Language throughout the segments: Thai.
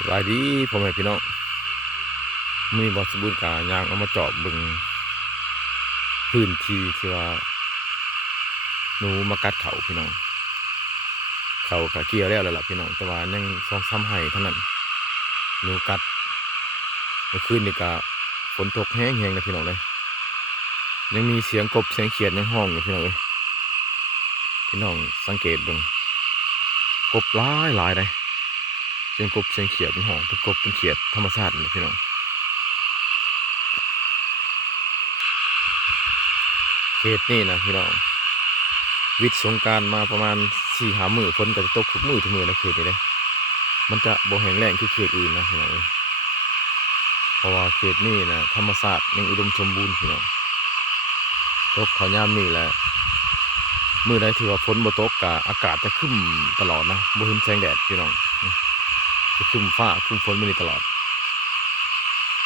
สวัสดีพ่อแม่พี่น้องมีบอสบูรณ์กายางเอามาเจาะบึงพื้นที่ที่ว่าหนูมากัดเขาพี่น้องเขากะเกี่ยวแล้วล่ะพี่น้องแต่ว่ายังซองซ้ำไห้เท่านั้นหนูกัดเมื่อคืนนี่กะฝนตกแห้งๆนะพี่น้องเลยยังมีเสียงกบเสียงเขียดยังห้องอยู่พี่น้องเลยพี่น้องสังเกตดูกบหลายเลยเสียงกบเสียงเขียดเป็นห้องเป็นกบเป็นเขียดธรรมชาตินะพี่น้องเขตนี่นะพี่น้องวิทย์สงกรานต์มาประมาณ4-5 มื้อฝนก็จะตกทุกมื้อนะเขตนี้เลยมันจะบ่แห้งแล้งคือเขตอื่นนะพี่น้องเพราะว่าเขตนี้นะธรรมชาติยังอุดมสมบูรณ์พี่น้องตกเขาวยามนี่แหละมื้อใดที่ว่าฝนบ่ตกก็อากาศจะครึ้มตลอดนะบ่เห็นแสงแดดพี่น้องจะครึ้มฟ้าครึ้มฝนมื้อนี้ตลอด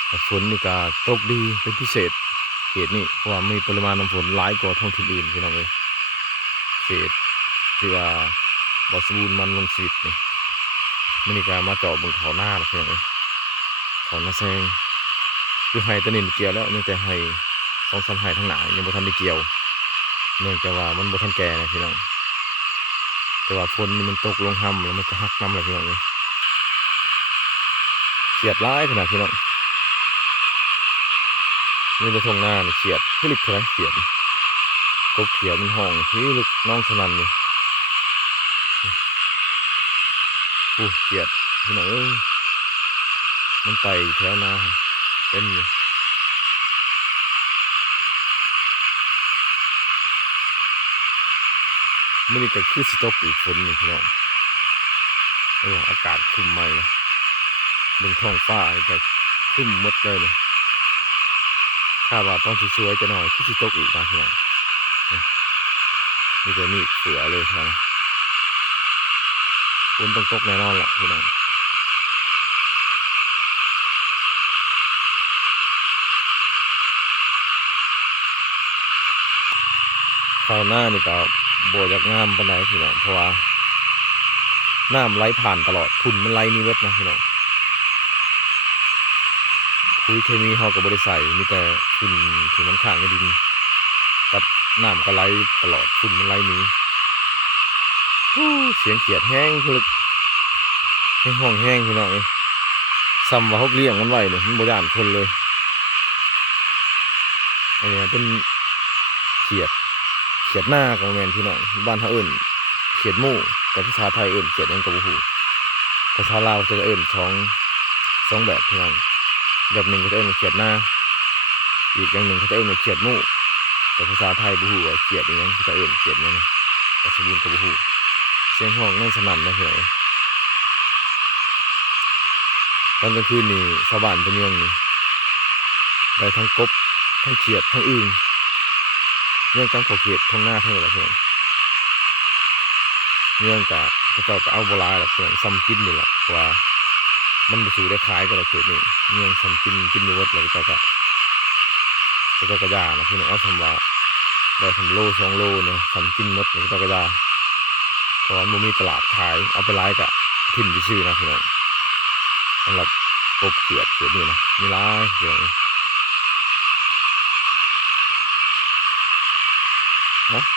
แต่ฝนนี่ก็ตกดีเป็นพิเศษเขตนี้เพราะว่ามีปริมาณน้ำฝนหลายกว่าท้องถิ่นอื่นพี่น้องเขตที่ว่าบ่สมบูรณ์มันลงชีวิตนี่มื้อนี้ก็มาเจาะบนเขาหน้าพี่น้องเขาหน้าแซงคือไห้ตะนินเกี่ยวแล้วยังแต่ไห้2-3ไห้ทั้งหน้ายังบ่ทันได้เกี่ยวเนื่องจากว่ามันบ่ทันแก่นะพี่น้องแต่ว่าฝนนี่มันตกลงห่ำแล้วมันก็หักน้ำเลยพี่น้องเขียดร้ายขนาดพี่น้องนี่ไปทงหน้านี่เขียดพี่ลึกเท่าไรเขียดกบเขียดมันห้องพี่ลึกน้องสนั่นนี่เขียดพี่น้องมันไต่แถวนาเต็มเลยมื่อนี้ก็คือสิตกอีกฝนนี่พี่น้องอากาศครึ้มใหม่ละบนท้องฟ้าก็ครึ้มหมดเลยเนี่ยคาดว่าต้องสวยๆจะหน่อยคือสิตกอีกนะพี่น้องนี่ก็นี่เสือเลยนะฝนต้องตกแน่นอนละพี่น้องข้าวหน้านี่ก็บ่อยากงามปานใดพี่น้องเพราะว่าน้ำไหลผ่านตลอดฝุ่นมันไหลนี่เบิดนะพี่น้องปุ๋ยเคมีเขากับบริษัทมีแต่ฝุ่นที่มันข้างในดินกับน้ำก็ไหลตลอดฝุ่นมันไหลนี้เสียงเขียดแห้งคือแห้งห้องแห้งพี่น้องซ้ำว่าเขาเลี้ยงมันไว้เนี่ยมันบ่ย่านคนเลยอันนี้เป็นเขียดหน้าของแมนพี่น้องบ้านเขาเอิ่นเขียดหมู่แต่ภาษาไทยเอิ่นเขียดยังกระบูภาษาลาวจะเอิ่นสองแบบพี่น้องแบบหนึ่งเขาจะเอิ่นเขียดหน้าอีกอย่างหนึ่งเขาจะเอิ่นเขียดหมู่แต่ภาษาไทยบูฮูเขียดอย่างเขาจะเอิ่นเขียดเนี่ยแต่สมบูรณ์กระบูเสียงห้องนั่งสนั่นนะพี่น้องตอนกลางคืนนี่ชาวบ้านเป็นยังนี่ได้ทั้งกบทั้งเขียดทั้งอึ่งเรื่องการขอเขียดทั้งหน้าทั้งอะไรเพื่อนเรื่องกะเจ้าก็เอาโบราณแหละเพื่อนซ้ำกินนี่แหละเพราะว่ามันไปสู่ได้ขายกันละเขตนี่เรื่องซ้ำกินอยู่วัดเลยเจ้าก็ยานะพี่น้องเอาทำว่าได้3 โล 2 โลเนี่ยซ้ำกินหมดเนี่ยเจ้าก็ยาเพราะว่ามันมีตลาดขายเอาไปไล่กะถิ่นที่ชื่อนะพี่น้องสำหรับกบเขียดนี่นะมีร้ายพี่น้อง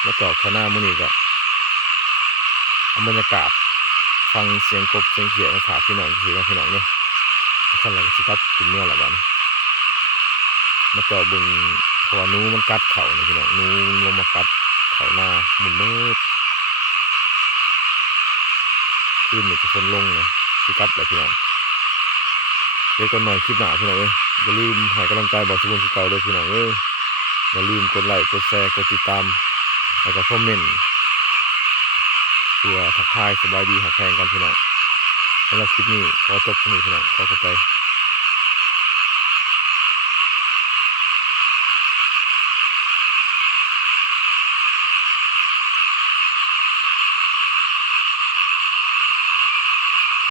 แล้วก็ข้าวหน้ามื้อนี้ก็เอาบรรยากาศฟังเสียงกบเสียงเขียดมาถามพี่น้องคือพี่น้องเนี่ยขั้นแรกก็สิครับขึ้นเมื่อละบ้านมาเจาะบึงเพราะว่านูมันกัดเข่านะพี่น้องนูลงมากัดเข่าหน้าหมุนเบิดขึ้นนี่ก็ฝนลงนะสิครับแหละพี่น้องเจอกันใหม่คลิปหน้าพี่น้องอย่าลืมให้กำลังใจบอกทุกคนที่เก่าด้วยพี่น้องอย่าลืมกดไลค์กดแชร์กดติดตามแล้วก็คอมเมนต์เพื่อทักทายสบายดีหักแพงกันพี่น้องสำหรับคลิปนี้ขอจบที่นี่พี่น้องขอขอบใจ